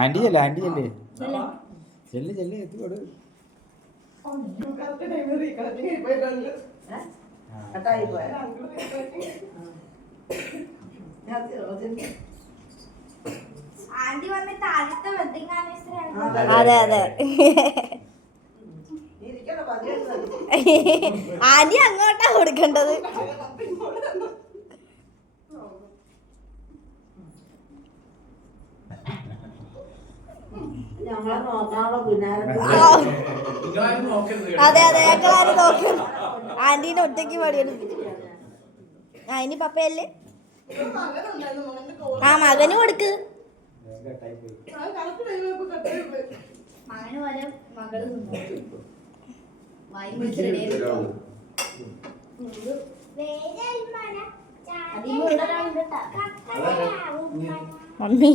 Anti ചെല്ലേ ചെല്ല് എത്തിക്കോട്. അതെ അതെ ആന്റി അങ്ങോട്ടാ കൊടുക്കേണ്ടത്. അതെ അതെ ഞങ്ങളാരും നോക്കും. ആന്റീനെ ഒറ്റയ്ക്ക് പണിയെടുപ്പിച്ചു. ഇനി പപ്പയല്ലേ? ആ മകന് കൊടുക്ക്. മകന് പോലെ മകള് മമ്മി